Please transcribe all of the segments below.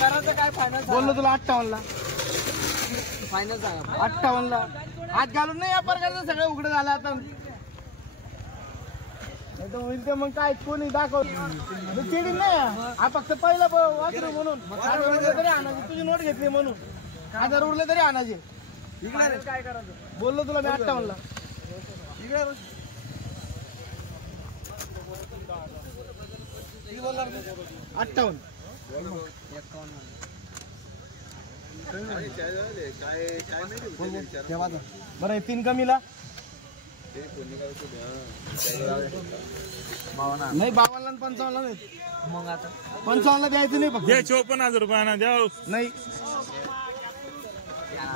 करायचं काय फायनल बोललो तुला 58 ला. फायनल सांगा 58 ला हात घालून नाही व्यापार करायचं. सगळं उघडं झालं आता. होईल ते मग काय कोणी दाखव चिडी नाही. हा फक्त पहिला वासरू म्हणून तरी आणायचे. तुझी नोट घेतली म्हणून 1000 उरले तरी आणायचे. काय करायचं बोललो तुला मी 58 ला. 58 बरं 3 कमीला नाही. 52 ला 55 ला नाही. मग आता 55 ला द्यायचं नाही. फक्त 54,000 रुपयाना द्या. नाही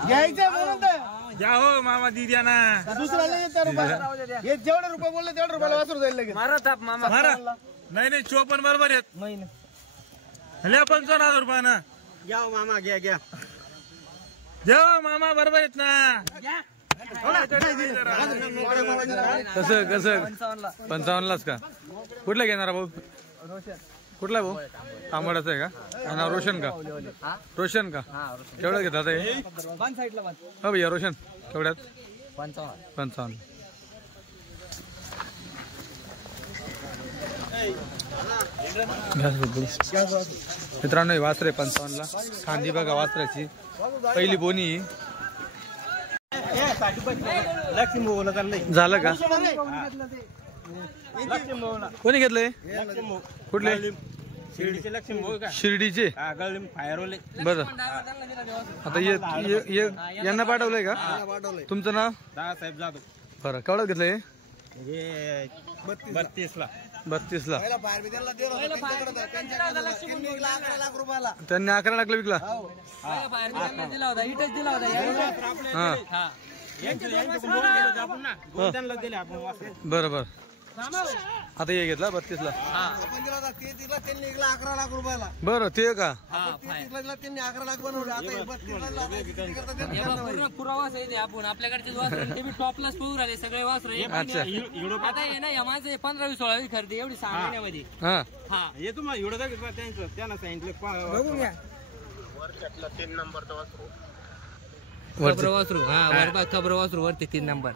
घ्यायचं म्हणून तर द्या हो मामा दी द्या ना. दुसरा नाही येत रुपये. हे जेवढे रुपये बोलले तेवढे रुपयाला वासरू जाईल लगेच. मारा थाप मामा मारा. नाही 54 बरोबर आहेत. नाही नाही 55,000 रुपयाना घ्या मामा घ्या द्या मामा बरोबर आहेत ना. कसं कसं 55 लाच का? कुठला घेणार भाऊ? कुठला भाऊ? तांबडाचा आहे का? नाव रोशन का? रोशन का? केवढ्यात घेतात हे? हो भैया रोशन केवढ्यात? 55. मित्रांनो वासरे 55 ला. खांदी बघा वासराची पहिली बोनी झालं का? कोणी घेतलंय? कुठले? शिर्डीचे. बरं आता यांना पाठवलंय का? तुमचं नाव? दादासाहेब जाधव. बरं केवढं घेतलंय? 32 ला. 32 ला. त्यांनी 11 लाख विकला. बरं बरं आता हे घेतला 32 ला. त्यांनी 11 लाख रुपयाला. बरं ते का? त्यांनी 11 लाख बनवले. पुरावा आपण आपल्याकडचे टॉपलाच पोहू राहिले सगळे वासरे. अच्छा आता हे ना माझं 15-20 खरेदी एवढी 6 महिन्यामध्ये. हा हा हे तुम्हाला एवढं त्यांना सांगितलं बघून घ्या. खबर वासरू. हा बरोबर खबर वासरू वरती 3 नंबर.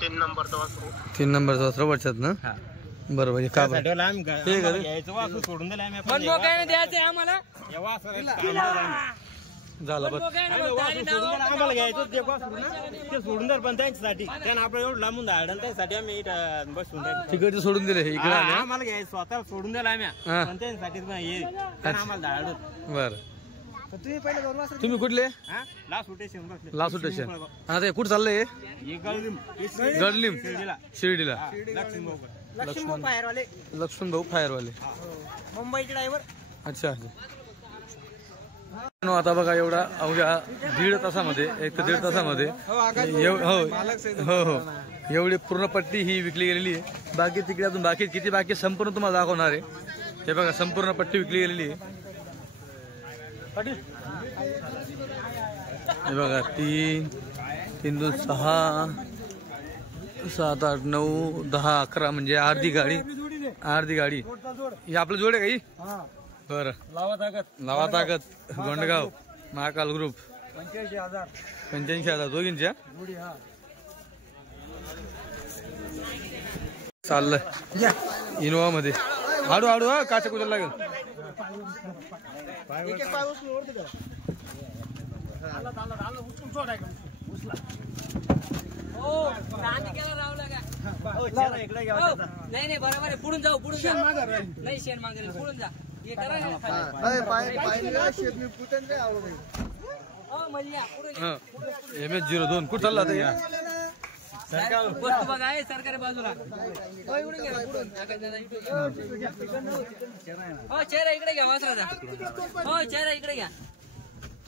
3 नंबरचा वासरू वरच्यात ना. बरोबर का सोडून दिलं मनमोकळ्याने द्यायचं आम्हाला. झाला बरं. आम्हाला घ्यायचं ते सोडून द्या पण त्यांच्यासाठी त्यांना आपलं एवढं लांबून धाडलं त्यासाठी आम्ही इथं बसून तिकडचे सोडून दिले हे इकडे आले. आम्हाला घ्यायचं स्वतः सोडून दिलं आम्ही पण त्यांच्यासाठी आम्हाला धाडलं. बरं तुम्ही पहिले दोन वासरू. तुम्ही कुठले? लास्ट स्टेशन बसले. लासू स्टेशन. आता हे कुठं चाललंय? गडलिम शिर्डीला. लक्ष्मण फायरवाले. लक्ष्मण भाऊ फायरवाले. मुंबईचे ड्रायव्हर. अच्छा आता बघा एवढा अवघ्या 1.5 तासामध्ये 1 ते 1.5 तासामध्ये हो हो एवढी पूर्ण पट्टी ही विकली गेलेली आहे. बाकी तिकडे अजून बाकी किती बाकी संपूर्ण तुम्हाला दाखवणार आहे. हे बघा संपूर्ण पट्टी विकली गेलेली आहे. हे बघा 3 2 6 7 8 9 10 11 म्हणजे अर्धी गाडी. ही आपलं जोड आहे का? बरं लावा ताकद गोंडगाव महाकाल ग्रुप 85,000 दोघींच्या चाललंय इनोवा मध्ये. हाडू हाडू हा काचा कुठं लागेल. नाही बरोबर आहे. पुढून जाऊ नाही शेण मागेल पुढून जा. हे करा MS02 कुठं चालला आता? वस्तू बघा आहे सरकारी बाजूला. हो चेहरा इकडे घ्या वासराचा. हो चेहरा इकडे घ्या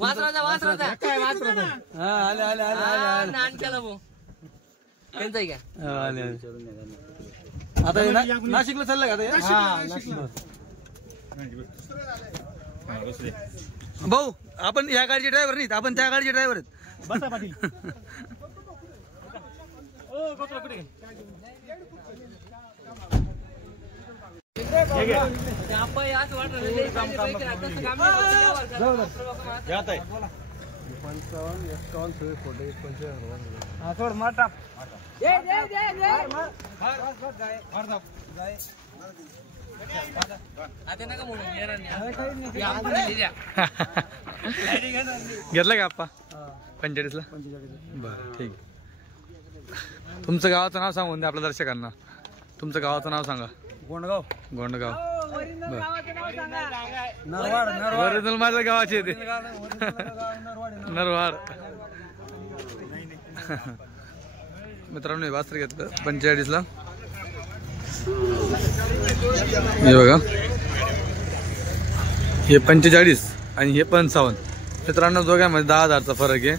वासराचा. काय वासरू? आले आले आले आले नान केला भाऊ त्यांचा घ्या. आले आता नाशिकला चाललं का आता? भाऊ आपण या गाडीचे ड्रायव्हर नाहीत, आपण त्या गाडीचे ड्रायव्हर आहेत. बसा पाटील. आपण याच वाटलं लई पाहिजे पैकी ना, तसं काम नाही करत, यावर करा. घ्या ताई. हा सोड मार टाक. आता नका म्हणून येणार नाही. घेतलं का आप्पा 45 ला? बरं ठीक. तुमचं गावाचं नाव सांगून द्या आपल्या दर्शकांना. तुमचं गावाचं नाव सांगा. गोंडगाव. गोंडगाव. नरवाड. ओरिजिनल माझ्या गावाचे येते नरवाड. मित्रांनो हे वास्त्र घेतलं 45 ला. हे बघा हे 45 आणि हे 55. मित्रांनो दोघांमध्ये 10,000चा फरक आहे.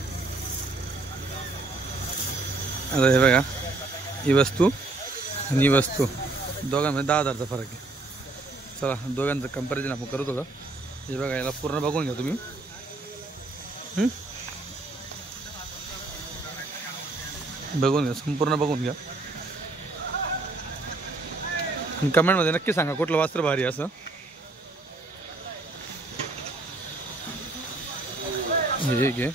आता हे बघा ही वस्तू आणि ही वस्तू दोघांमध्ये 10,000चा फरक आहे. चला दोघांचं कंपॅरिझन आपण करत होतं. हे बघा याला पूर्ण बघून घ्या तुम्ही. बघून घ्या संपूर्ण बघून घ्या. कमेंटमध्ये नक्की सांगा कुठलं वस्त्र भारी असं. हे घे.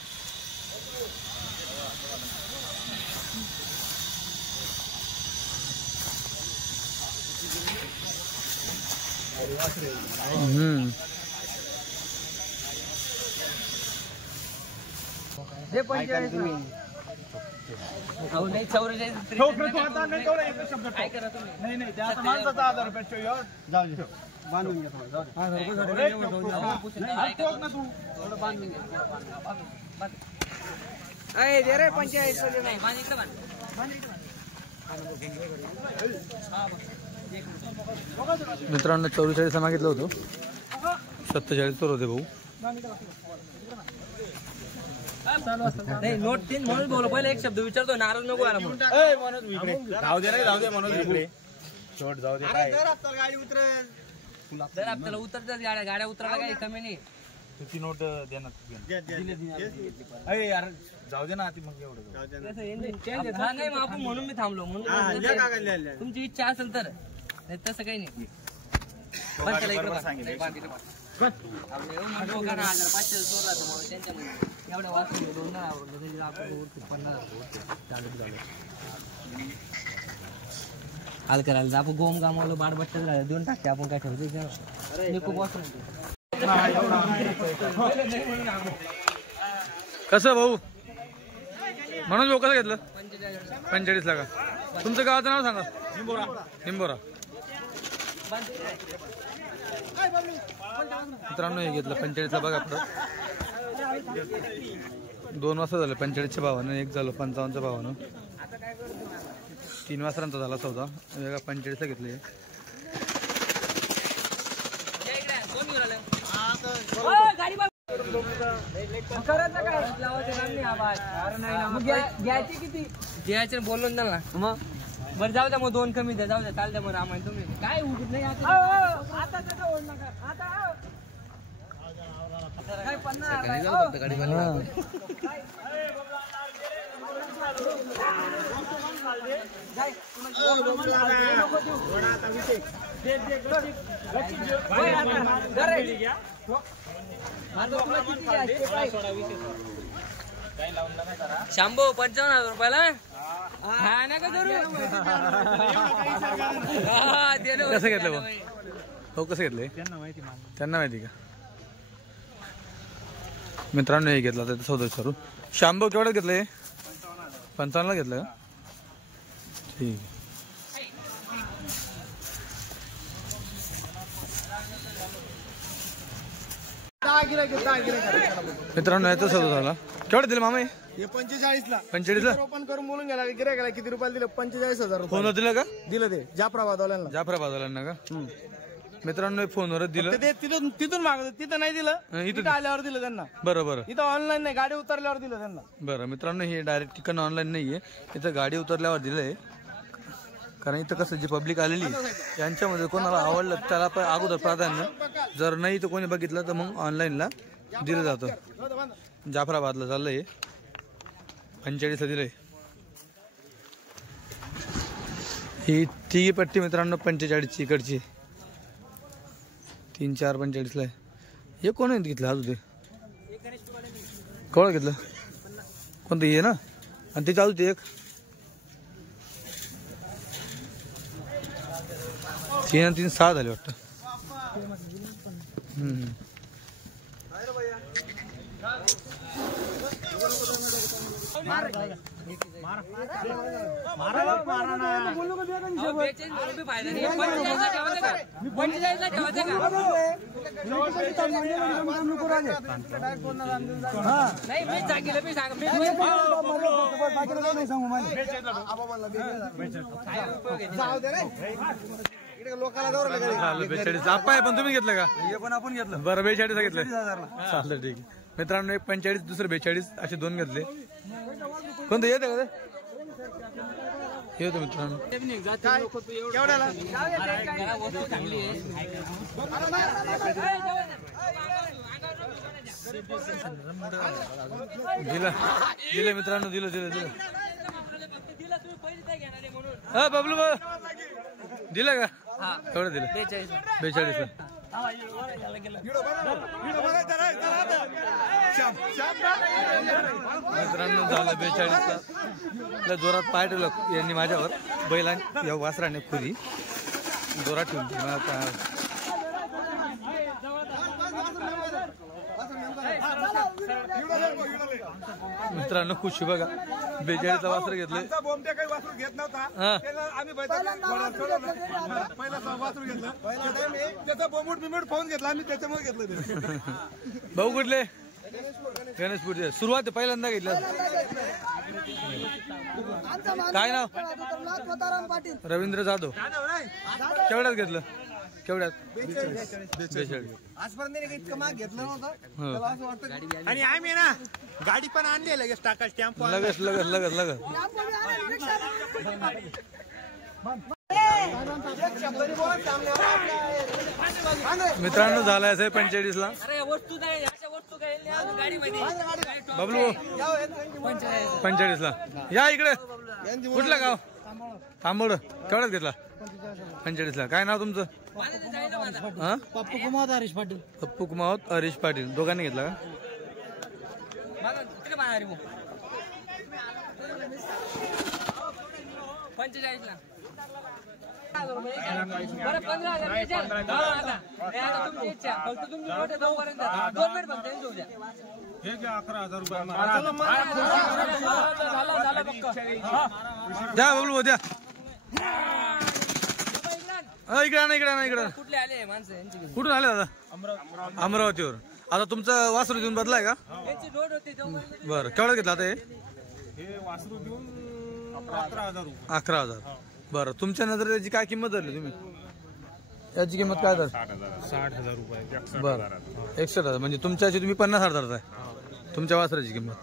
अहो नाही 44 काय करा तुम्ही. नाही ते आता माणसाचा 1000 रुपये जाऊ दे. बांधून घे. रे 45 नाही मागितलं बाण. मित्रांनो 44 मागितलं होतं. 47 तर होते भाऊ. नाही नोट 3 म्हणून बोल. पहिले एक शब्द विचारतो नाराज नको व्हायला म्हणून. जाऊ दे नाही जाऊ दे म्हणून इकडे शॉट जाऊ दे. काय गाडी उतरेल. जर आपल्याला उतरतात गाड्या उतरायला काही कमी नाही. तुझी नोट देणार. यार जाऊ दे ना ती मग एवढं. हा नाही मग आपण म्हणून मी थांबलो. म्हणून तुमची इच्छा असेल तर. नाही तसं काही नाही. पण त्याला इकडे बघा. आपलं एवढं म्हणतो का ना 1500 सोडला तर मग त्यांच्यामध्ये एवढ्या वाचून 2 नाही आवडलं तरी आपण 50,000 हाल करायला आपण गोम गामवलं बाडबट्ट्यात राहिलं 2 टाके आपण काय ठेवतो. मी खूप वाचून कसं भाऊ म्हणून भाऊ कसं घेतलं 45 ला का? तुमचं गावाचं नाव सांगा. निंबोरा. मित्रांनो हे घेतलं 45 ला. बघा परत 2 वाजता झालं 45च्या भावानं. एक झालं 55च्या भावानं. 3 वाजतांचा झाला सौदा. वेगळा 45 ला घेतले. द्यायचे बोललो ना मग. बरं जाऊ द्या मग 2 कमी द्या. जाऊ द्या चालत्या बरं आम्हाला. तुम्ही काय उठत नाही आता. शांभो 55,000 रुपयाला. हा नका करू. कसं घेतलं भाऊ? हो कसं घेतलंय त्यांना माहिती का? मित्रांनो हे घेतला तर सौदा करू. शांभो केवढं घेतलंय? 55 ला घेतलं का? ठीक. मित्रांनो याचा सौदा झाला. केवढं दिलं मामा? हे 45 ला. 45 ला ओपन करून बोलून गेला. गिरायकाला किती रुपयाला दिलं? 45,000 रुपये फोनवर दिलं का? दिलं. ते जाफराबादवाल्यांना. जाफराबादवाल्यांना का? मित्रांनो फोनवरच दिलं. ते तिथून मागत. तिथं नाही दिलं. इथं आल्यावर दिलं त्यांना. बरोबर. इथं ऑनलाईन नाही. गाडी उतरल्यावर दिलं त्यांना. बरं मित्रांनो हे डायरेक्ट ठिकाण ऑनलाईन नाहीये. इथं गाडी उतरल्यावर दिलंय. कारण इथं कसं जी पब्लिक आलेली यांच्यामध्ये कोणाला आवडलं त्याला पण अगोदर प्राधान्य. जर नाही तर कोणी बघितलं तर मग ऑनलाईनला दिलं जातं. जाफराबादला चाललंय 45 ला दिलंय. ही तिघी पट्टी मित्रांनो 45 इकडची. 3,445 आहे. हे कोण आहे घेतलं अजून ते कवळ घेतलं कोणतं हे ना आणि ते चालू ते एक 3 आणि 3 6 झाले वाटतं. आपा आहे पण तुम्ही घेतलं का? हे पण आपण घेतलं. बरं 42 घेतलं. चालेल ठीक आहे मित्रांनो. एक 45 दुसरं 42 असे दोन घेतले. कोणतं येतं का ते? येतो मित्रांनो. दिलं मित्रांनो दिलं. हा बबलू दिलं का? एवढं दिलं 42 मित्रांनो झालं 42 जोरात पाय ठेवलं यांनी माझ्यावर. बैलांनी या वासराने खुदी जोरात ठेवून मित्रांनो खुशी बघा 42चा वासर घेतलं. घेत नव्हता आम्ही पहिला वासरू घेतलं त्याचा बोंबूट बिंबूट पाहून घेतला आम्ही त्याच्यामुळे घेतलं. भाऊ कुठले? गणेशपूरचे. सुरुवात पहिल्यांदा घेतलं. काय नाव? रवींद्र जाधव. केवढ्यात घेतलं? केवढ्यात? 42. आजपर्यंत इतकं माग घेतलं नव्हतं. आणि आम्ही ना गाडी पण आणली लगेच टाका स्टॅम्प लगेच. मित्रांनो झालाय 45ला. बबलू 45ला या इकडे. कुठलं गाव? तांबोड. केवढ्यात घेतला? 45ला. काय नाव तुमचं? पप्पू कुमावत हरीश पाटील. पप्पू कुमावत हरीश पाटील दोघांनी घेतला का? 45ला. द्या बबलू द्या. इकडे कुठले आले माणसं? कुठून आले दादा? अमरावतीवर. आता तुमचं वासरू देऊन बदलाय का? त्यांची नोट होती. बरं केवढं घेतलं आता हे? वासरू देऊन 11,000 रुपये. 11,000. बरं तुमच्या नजरेत याची काय किंमत धरली तुम्ही? याची किंमत काय धर? 60,000 रुपये. बरं 61,000 म्हणजे तुमच्याची तुम्ही 50,000 धरताय तुमच्या वासराची किंमत.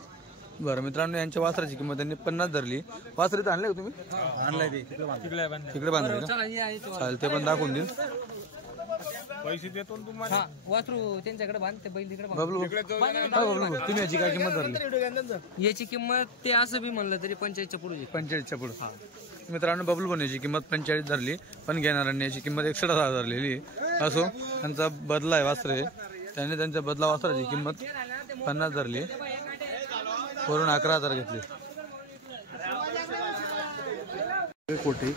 बरं मित्रांनो यांच्या वासराची किंमत त्यांनी 50 धरली. वासर इथं आणले का तुम्ही? आणलाय ते तिकडे बांधले का? चालेल ते पण दाखवून देईल. पैसे देतो तुम्हाला. वासरू त्यांच्याकडे बांध ते बैल तिकडे बबलू बबलू तुम्ही याची काय किंमत धरली? याची किंमत ते असं बी म्हणलं तरी 45च्या पुढे. 45च्या पुढे. मित्रांनो बबलू पण याची किंमत 45 धरली पण घेणाऱ्यांनी याची किंमत 61,000 धरलेली. असो त्यांचा बदला आहे वासरे. त्यांनी त्यांच्या बदला वासराची किंमत 50 धरली वरून 11,000 घेतली. कोटे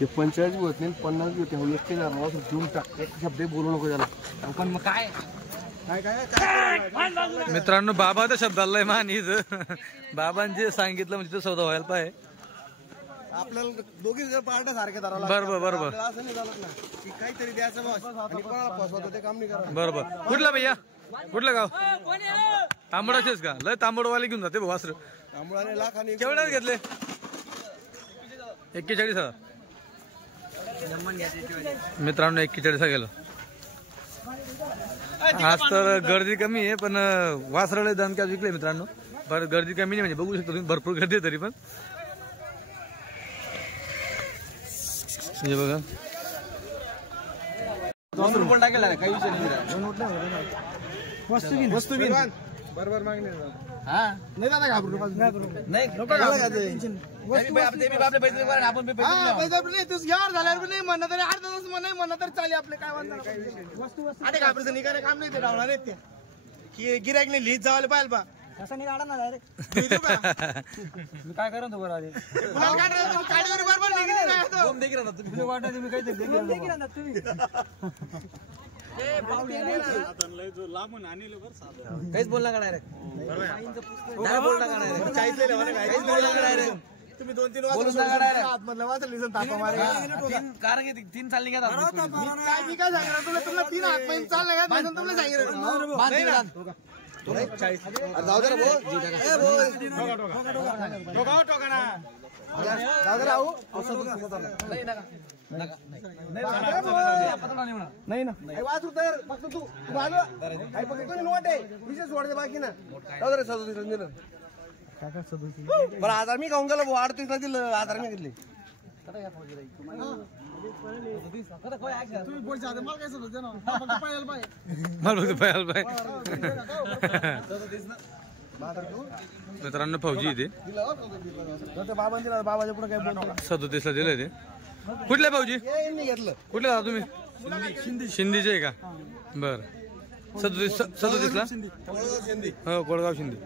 हे 45 होत नाही 50 होते. 1,000 देऊन टाक. एक शब्द बोलू नको त्याला. पण मग काय मित्रांनो बाबा त्या शब्दाला मानीच. बाबांनी सांगितलं म्हणजे तो सौदा व्हायला पाहिजे. आपल्याला दोघी पार्ट सारखे धरावं बरोबर असं नाही चालत ना की काहीतरी द्यायचं बस आणि कोणाला फसवतं ते काम नाही करायचं. बरोबर. कुठला भैया? कुठलं गाव? तांबडाचेच का? लय तांबडवाले घेऊन जाते वासर. तांबडाने लाख आणि केवढ्यात घेतले? 41,000. मित्रांनो 41,000 गेलो. आज तर गर्दी कमी आहे पण वासराला दणक्यात विकले मित्रांनो. बरं गर्दी कमी नाही म्हणजे बघू शकता तुम्ही भरपूर गर्दी आहे तरी पण. हे बघा काही विषय नाही. वस्तू बरोबर मागणी हा नाही दादा घाबरू नाही झाल्यावर नाही म्हणणं तरी अर्धा तास म्हणणं तरी चालेल आपले काय म्हणणार अरे घाबरायचं नाही काय काम नाही ते धावणार आहेत ते गिरायक नाही लिहित जावायला पाहिजे बा असं नाही काढा ना डायरेक्ट काय करा तो बरं काहीच बोलला का डायरेक्ट बोलला का डायरेक्ट तुम्ही 2-3 कारण की 3 चालली का मी काय सांगणार तुला 3 हात महिने चालले का तुला सांगितलं जाऊ दे नाही ना वाचू तर फक्त तू काही फक्त नोट आहे विशेष सोडते बाकी ना जाऊ दे 37 दिलं बरं आधार मी खाऊन गेलो 38 ला दिलं आधार मी घेतले मित्रांनो फौजी इथे बाबाच्या पुढे काय बोलतो 37 ला दिलंय ते कुठल्या फौजी घेतलं कुठले जा तुम्ही शिंदीचे आहे का बर 37 ला हो कोळगाव शिंदे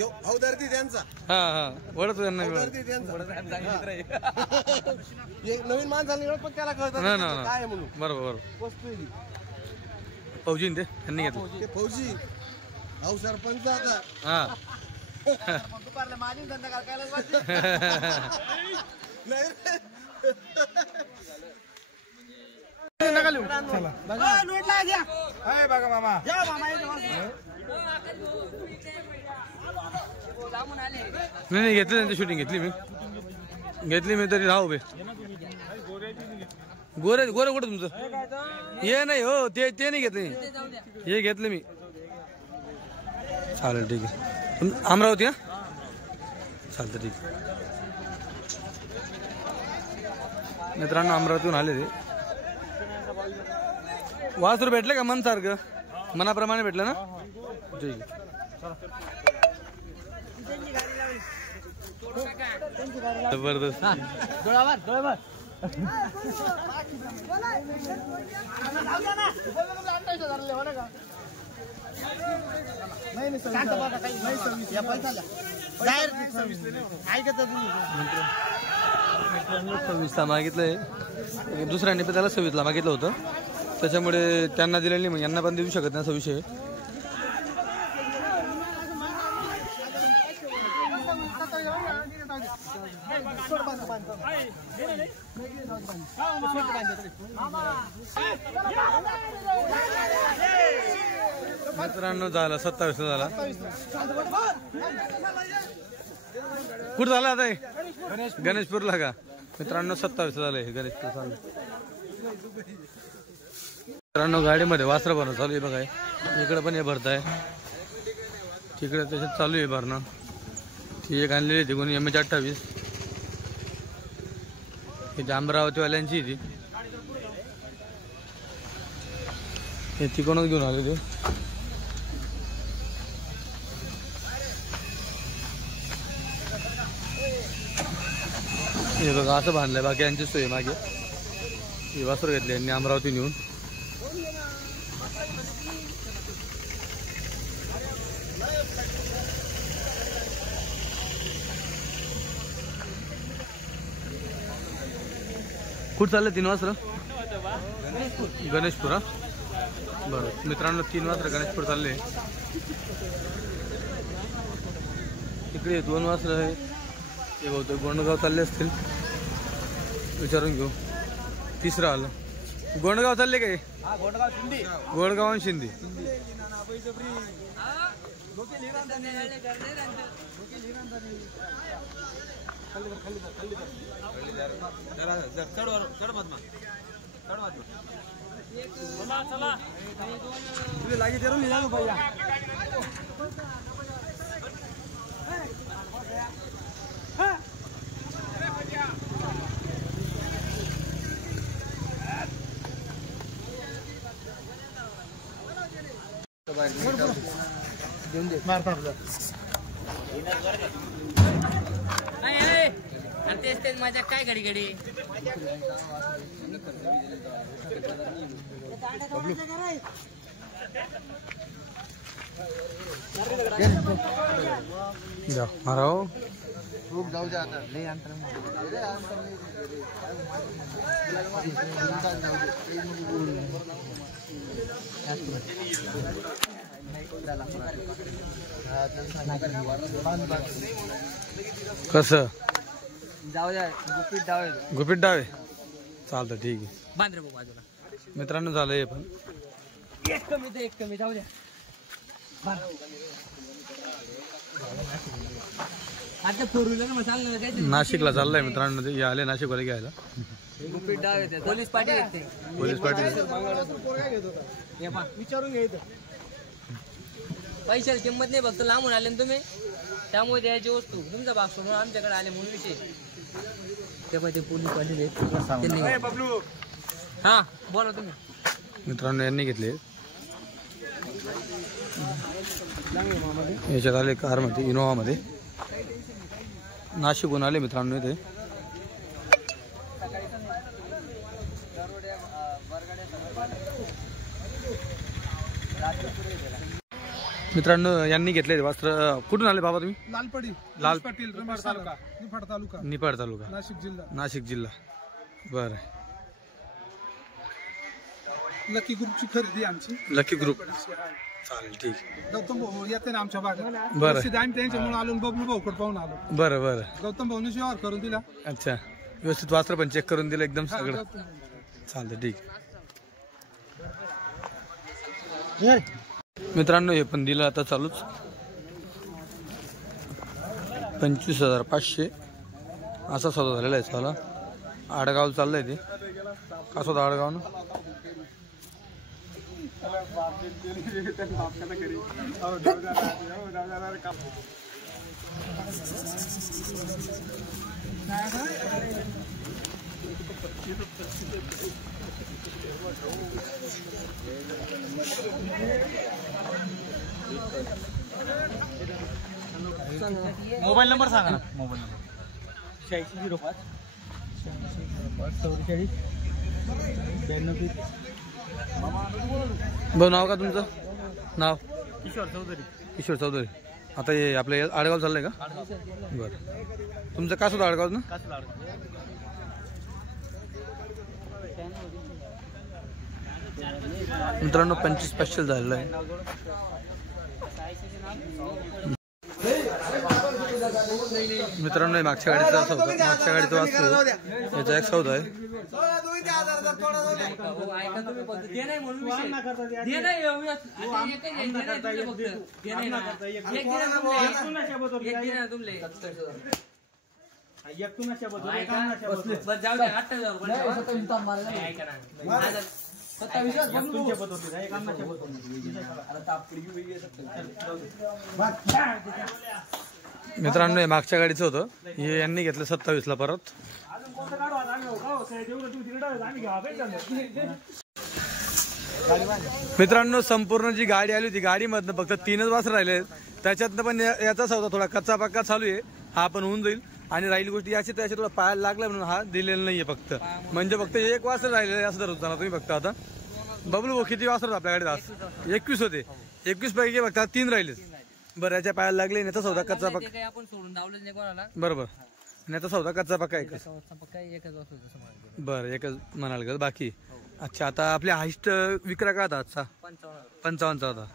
अवधारती त्यांचा हा हा ओळखतो त्यांना नवीन माणसाला पण त्याला कळतं काय म्हणून बरोबर वस्तू फौजी ते त्यांनी घेतलं फौजी अहो सरपंच आता हा दुपारला माझी धंदा करायला बघा मामा नाही घेतली त्यांची शूटिंग घेतली मी तरी राहू बे गोरे गोरे कुठं तुमचं हे नाही हो ते नाही घेतले हे घेतले मी चालेल ठीक आहे अमरावती हा चालतं ठीक आहे मित्रांनो अमरावतीहून आले ते वासरू भेटले का मन सारखं मनाप्रमाणे भेटलं ना ठीक आहे जबरदस्त सव्वीसला मागितलंय दुसऱ्यांनी पण त्याला 26ला मागितलं होतं त्याच्यामुळे त्यांना दिलेलं नाही मग यांना पण देऊ शकत नाही असा विषय मित्रांनो झाला 27 झाला कुठं झाला आता गणेशपूरला का मित्रांनो 27 झालंय गणेशपूर चालू मित्रांनो गाडीमध्ये वासरं भरणं चालू आहे बघा इकडे पण हे भरताय तिकडे त्याच्यात चालू आहे भरणं ती एक आणलेली होती कोणी MH28 इथे अमरावतीवाल्यांची ती हे तिकडूनच घेऊन आले ते हे बघा असं बांधलंय बाकी यांची सोय मागे हे वासर घेतले यांनी अमरावती नेऊन कुठं चाललं 3 वासरं गणेशपूर हा बरं मित्रांनो 3 वासरं गणेशपूर चालले इकडे 2 वासरं आहे ते बहुतेक गोंडगाव चालले असतील विचारून घेऊ तिसरं आलं गोंडगाव चालले काय गोंडगाव आणि शिंदे देऊन दे मारता आपलं तेच माझ्या काय घडी घडी माराव जाऊ द्या आता लई अंतर कसं जाऊ द्या गुपित डाव गुपित डावे चालतं ठीक आहे बांद्रे भाऊ बाजूला मित्रांनो झालंय पण एक कमी जाऊ द्या आता फोर व्हीलर मग चाललं काय नाशिकला चाललंय मित्रांनो ते आले नाशिकवाले घ्यायला गुपित डाव येते पोलीस पाटील येते पोलीस पाटील विचारून घ्यायचं पैशाला किंमत नाही फक्त लांबून आले ना तुम्ही त्यामुळे द्यायची वस्तू तुमचा भाग समोर आमच्याकडे आले म्हणून विषय तेव्हा ते पोलीस पाटील हा बोला तुम्ही मित्रांनो यांनी घेतले याच्यात आले कारमध्ये इनोव्हामध्ये नाशिकहून आले मित्रांनो इथे मित्रांनो यांनी घेतले वस्त्र कुठून आले बाबा तुम्ही लालपडी लाल पाटील तालुका निफाड तालुका नाशिक जिल्हा बरं लकी ग्रुपची खरेदी आमची लकी ग्रुप चालेल ठीक गौतम भाऊ येते ना आमच्या भागात बरं आम्ही त्यांच्यामुळे आलो बबलू भाऊकडे पाहून आलो बरं बरं गौतम भाऊने व्यवहार करून दिला अच्छा व्यवस्थित वस्त्र पण चेक करून दिलं एकदम सगळं चालतं ठीक मित्रांनो हे पण दिलं आता चालूच 25,500 असा सौदा झालेला आहे चला आडगाव चाललंय ते का स्वतः आडगाव ना मोबाईल नंबर सांगा ना मोबाईल नंबर 8605 44 भाऊ नाव का तुमचं नाव किशोर चौधरी आता हे आपलं आडगाव चाललंय का बरं तुमचं का सुद्धा आडगाव ना मित्रांनो 25,500 झालेलं आहे मित्रांनो मागच्या गाडीचा सौदा मागच्या गाडीचा वाचतो याचा एक सौदा आहे मित्रांनो मागच्या गाडीचं होतं हे यांनी घेतलं 27ला परत मित्रांनो संपूर्ण जी गाडी आली होती गाडीमधनं फक्त 3च वासरं राहिले त्याच्यातनं पण याचा सौदा थोडा कच्चा पक्का चालू आहे हा पण होऊन जाईल आणि राहील गोष्टी याची त्याच्या थोडा पायाला लागला म्हणून हा दिलेला नाहीये फक्त म्हणजे फक्त एक वासर राहिलेलं आहे असं धरत ना तुम्ही फक्त आता बबलू भाऊ किती वासर आपल्या गाडीत आज 21 होते 21 पैकी फक्त 3 राहिले बरं याच्या पायाला लागले याचा सौदा कच्चा पक्का आपण सोडून धावलं नाही कोणाला बरोबर याचा सौदा कच्चा पक्का आहे एकच बरं एकच म्हणाल का बाकी अच्छा आता आपल्या हाईस्ट विक्रा का आता आजचा 55 होता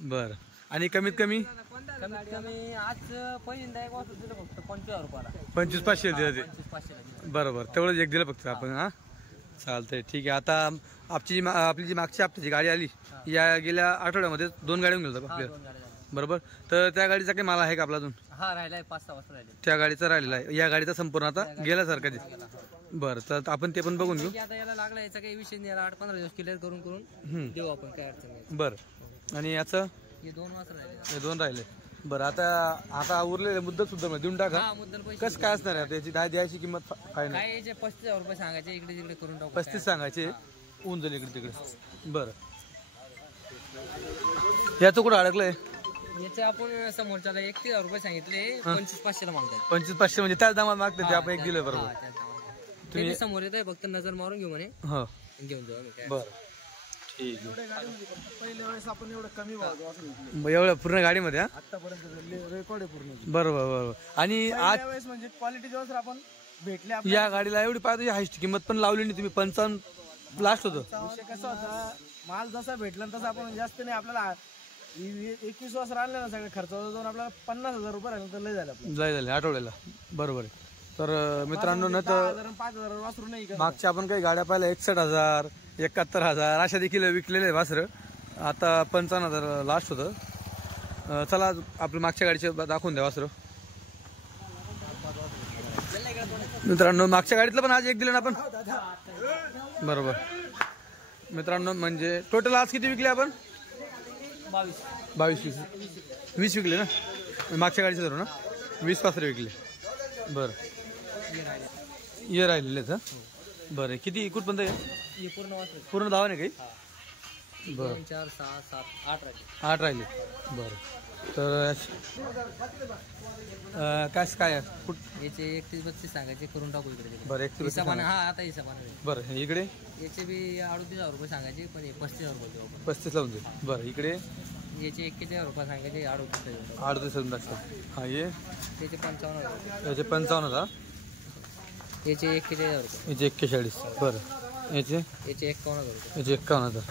बरं आणि कमीत कमी आज पहिल्यांदा एक वाजता दिलं फक्त 25,000 रुपयाला 25,500 दिले 25,500 बरोबर तेवढंच एक दिलं फक्त आपण हा चालतंय ठीक आहे आता आपली जी मागच्या हप्त्याची गाडी आली या गेल्या आठवड्यामध्ये 2 गाड्या गेलो आपल्या बरोबर तर त्या गाडीचा काही माल आहे का आपला अजून हा राहिलाय 5-6 वाजता राहिले त्या गाडीचा राहिलेला आहे या गाडीचा संपूर्ण आता गेल्यासारखा बरं तर आपण ते पण बघून घेऊ आता याला लागला याचा काही विषय नाही 8-15 दिवस क्लिअर करून देऊ आपण काय अडचण नाही बरं आणि याचं हे 2 वाजता राहिले हे 2 राहिले बरं आता उरलेले मुद्दत सुद्धा देऊन टाका कसं काय असणार आहे याची द्यायची किंमत काय नाही काय याचे 35,000 रुपये सांगायचे इकडे तिकडे करून टाकू 35 सांगायचे होऊन जाईल इकडे तिकडे बरं याचं कुठं अडकलंय याचे आपण समोरच्याला 31,000 रुपये सांगितले, 25,500 ला मागतात. 25,500 म्हणजे त्याच दामात मागते ते आपण एक दिलं बरोबर. हा, त्याच दामात. तुम्ही समोर येत आहे, फक्त नजर मारून घेऊ म्हणे, हो घेऊन जाऊ आम्ही काय. बरं ठीक आहे. पहिल्या वेळेस आपण एवढं कमी भावात वाचलो मग एवढ्या पूर्ण गाडीमध्ये हा आतापर्यंत रेकॉर्ड आहे पूर्ण. बरोबर बरोबर. आणि आज पहिल्या वेळेस म्हणजे क्वालिटीच्या वेळेस आपण भेटले आपल्या. या गाडीला एवढी पाहिजे हायस्ट किंमत पण लावली नाही तुम्ही, 55 लास्ट होतं. विषय कसा होता, माल जसा भेटला तसा आपण जास्त नाही, आपल्याला 21 वर्ष आणलं ना सगळं खर्च जाऊन आपल्याला 50,000 रुपये राहिले तर लय झालं आपलं. जाय झाले आठवड्याला बरोबर आहे. तर मित्रांनो न तर 10,000 आणि 5,000 वासरू नाही का. मागच्या आपण काही गाड्या पाहिल्या 61,000 71,000 अशा देखील विकलेले आहे वासरं. आता 55,000 लास्ट होतं. चला आपल्या मागच्या गाडीचे दाखवून द्या वासरं. मित्रांनो मागच्या गाडीतलं पण आज एक दिलं ना आपण बरोबर. मित्रांनो म्हणजे टोटल आज किती विकले आपण? 22 20 विकले ना मागच्या गाडीचे धरून ना, 20 वासरे विकले. बरं ये राहिलेलेच हा. बरं किती कुठपर्यंत आहे? पूर्ण वाचलं. पूर्ण धावा नाही काही? बरं 2 4 6 7 8 राहिले. 8 राहिले. बरं तर काय कुठ याचे 31-32 सांगायचे, करून टाकू इकडे. बरं 31 हिसाबाने, हा आता हिसाबाने. बरं इकडे याचे बी 38,000 रुपये सांगायचे, पण 35,000 रुपये देऊ आपण. 35 लावून दे. बरं इकडे याचे 21,000 रुपये सांगायचे, 38,000. 8 दिवसांनी दाखव. हा ये त्याचे 55,000 रुपये. याचे 55,000, याचे 41,000 रुपये. याचे 41. बरं याचे याचे 51,000 रुपये. याचे 51,000.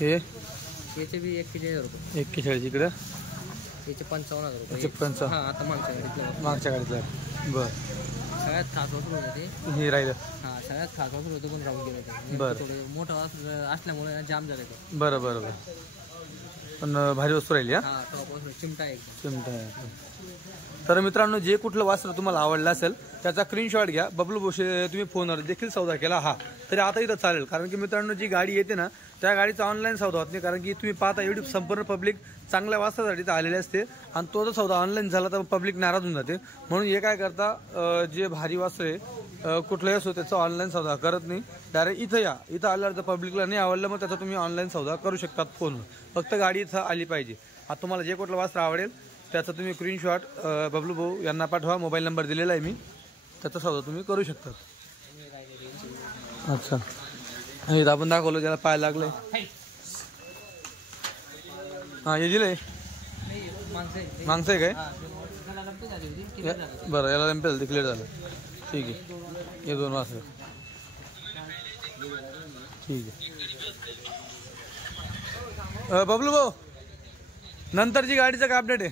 हे याचे बी 41,000 रुपये. 41 इकडे याचे 55,000 रुपये. याचे 55. हा आता मागच्या गाडीतलं. मागच्या गाडीतला. बरं सगळ्यात खास वाटलं होतं ते. हे राहिलं. हा सगळ्यात खास वाटलं होतं, पण राहून गेलं ते. बरं. थोडं मोठं असल्यामुळे जाम झालं ते. बरं बरं बरं. पण भारी वस्तू राहिली हा. हा टॉप चिमटा आहे एकदम. चिमटा आहे. तर मित्रांनो जे कुठलं वासर तुम्हाला आवडलं असेल त्याचा स्क्रीनशॉट घ्या. बबलू भोसे तुम्ही फोनवर देखील सौदा केला हा तरी आता इथं चालेल, कारण की मित्रांनो जी गाडी येते ना त्या गाडीचा ऑनलाईन सौदा होत नाही, कारण की तुम्ही पाहता एवढी संपूर्ण पब्लिक चांगल्या वासरासाठी तर आलेली असते आणि तो जर सौदा ऑनलाईन झाला तर पब्लिक नाराज होऊन जाते. म्हणून हे काय करता, जे भारी वासरे कुठलंही असो त्याचा ऑनलाईन सौदा करत नाही, डायरेक्ट इथं या. इथं आल्यावर जर पब्लिकला नाही आवडलं मग त्याचा तुम्ही ऑनलाईन सौदा करू शकतात फोनवर. फक्त गाडी इथं आली पाहिजे. आता तुम्हाला जे कुठलं वासर आवडेल त्याचा तुम्ही स्क्रीनशॉट बबलू भाऊ यांना पाठवा. मोबाईल नंबर दिलेला आहे मी, त्याचा सौदा तुम्ही करू शकता. अच्छा इथं आपण दाखवलं ज्याला पाय लागले. हा हे दिलंय माणसं आहे काय? बरं याला एम्पेल क्लिअर झालं. ठीक आहे हे 2 वासरे. ठीक आहे बबलू भाऊ नंतरची गाडीचं काय अपडेट आहे?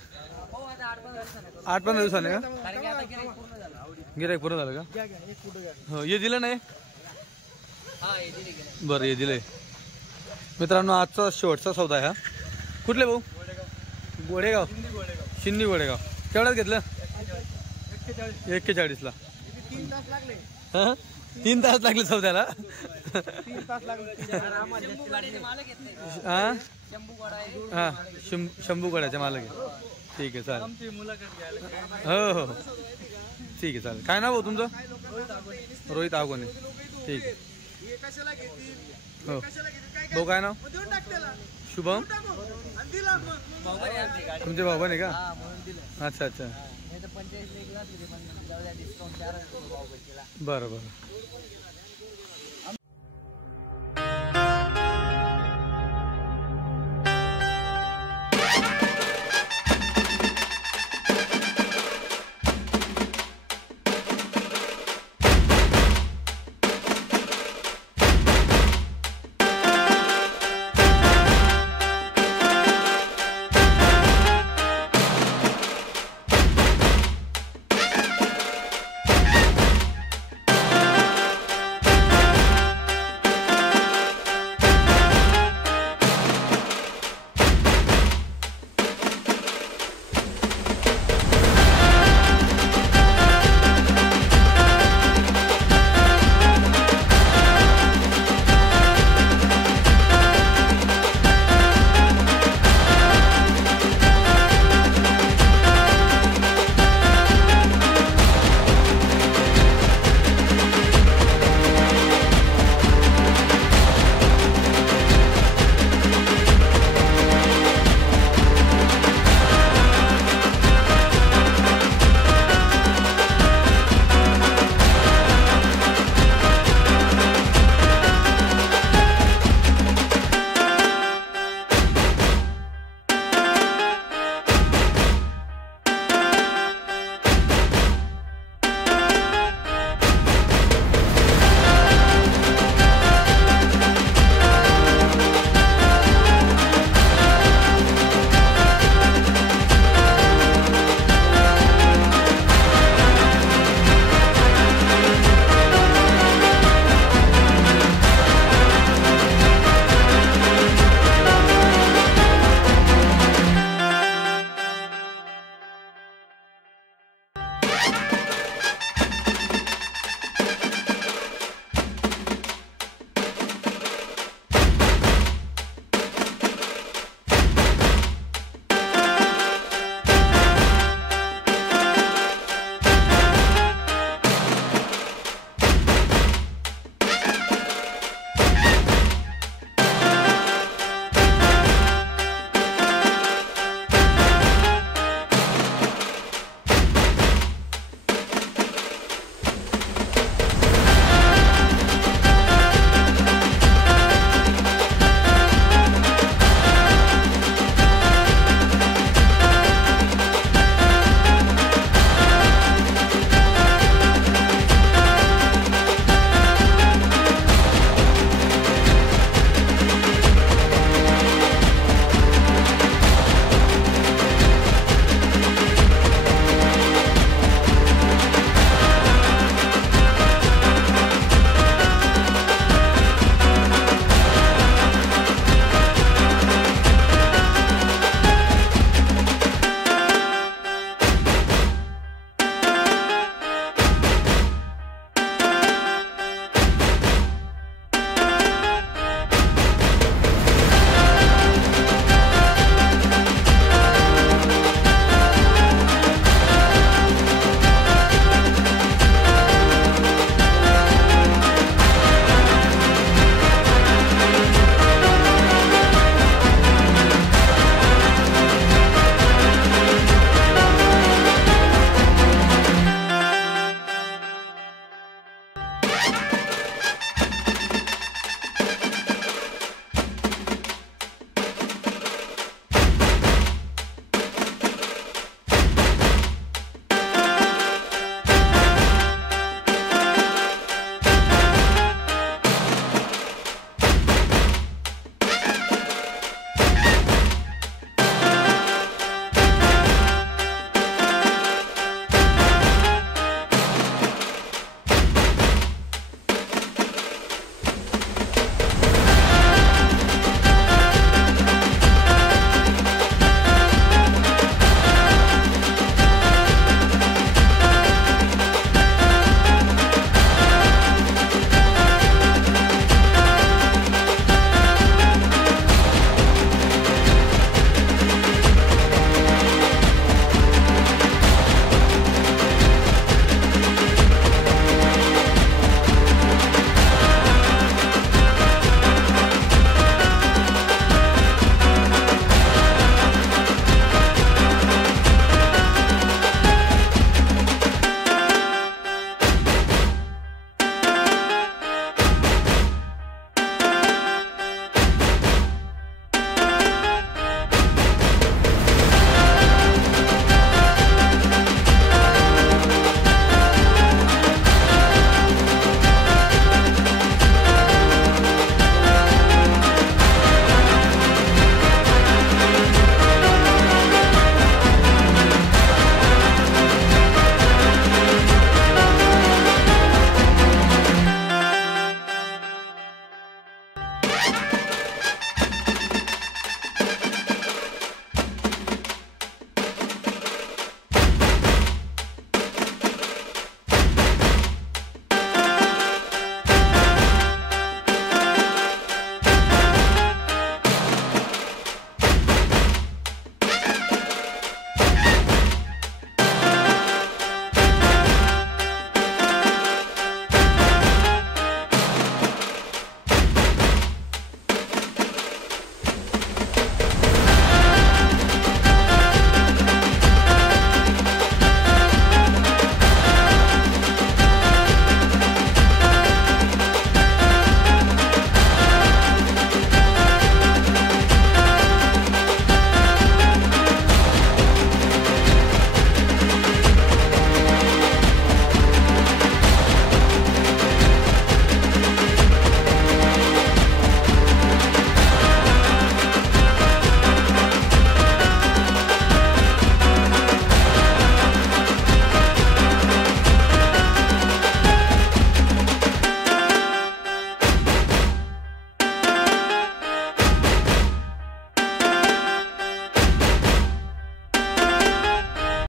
8-15 दिवसाने का? गिऱ्हाईक पूर्ण झालं का? हो हे दिलं नाही. बरं हे दिलंय. मित्रांनो आजचा शेवटचा सौदा आहे हा. कुठले भाऊ? गोडेगाव. शिंदी गोडेगाव. केवढ्यात घेतलं? 41 ला. 3 तास लागले. 3 तास लागले सौद्याला. 3 तास लागले. हा हा शंभू गड्याचे मालक आहे. ठीक आहे चालेल. हो हो ठीक आहे चालेल. काय नाव भाऊ तुमचं? रोहित आगोने. ठीक आहे हो भाऊ काय नाव? शुभम. तुमचे भाऊ पण आहे का? अच्छा अच्छा बरं बरं